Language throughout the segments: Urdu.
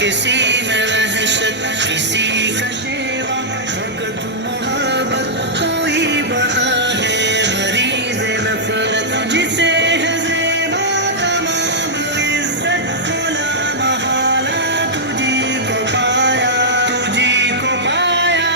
کسی میں وحشت کسی کا شیوا وقت محبت کوئی بنا ہے مریض نفرت جسے ہے زیبا تمام عزت کھلا محالہ تجھی کو پایا تجھی کو پایا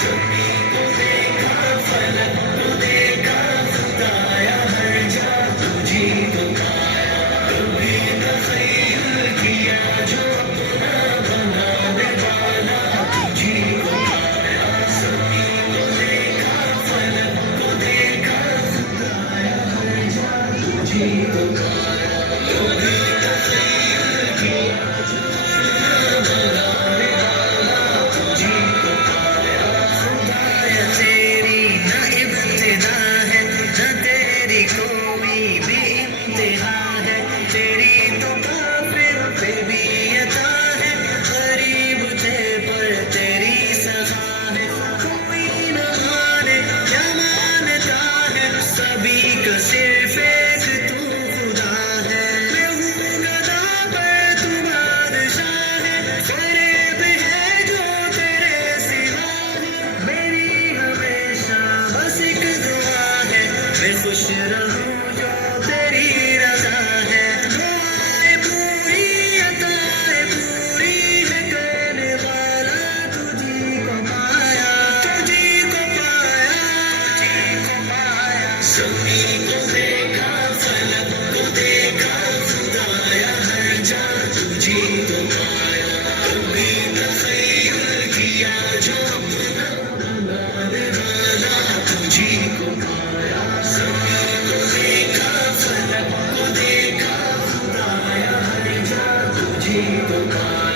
زمین کو دیکھا فلک کو دیکھا خدایا ہر جا تجھی کو پایا کبھی تخیل کیا جو اپنا بنانے والا تجھی کو پایا زمین کو دیکھا فلک کو دیکھا خدایا ہر جا تجھی کو پایا کبھی تخیل کیا جو اپنا بنانے والا تجھی کو پایا خدایا تیری نہ ابتدا ہے نہ تیری کوئی بھی انتہا ہے تیری تو کافر پہ بھی عطا ہے غریب تھے پر تیری سخا ہے کوئی نہ مانے کیا مانتا ہے سبھی کا صرف ایک تو خدا ہے میں ہوں گدا پر تو بادشاہ ہے فریب ہے جو تیرے سوا ہے میری ہمیشہ بس ایک دعا ہے میں خوش رہوں جو تیری رضا ہے دعائیں پوری عطائیں پوری ہے کرنے والا تجھی کو پایا تجھی کو پایا تجھی کو پایا زمین کو دیکھا فلک کو دیکھا خدایا ہر جا تجھی کو پایا کبھی تخیل کیا جو اپنا بنانے والا تجھی کو پایا زمین کو دیکھا فلک کو دیکھا خدایا ہر جا تجھی کو پایا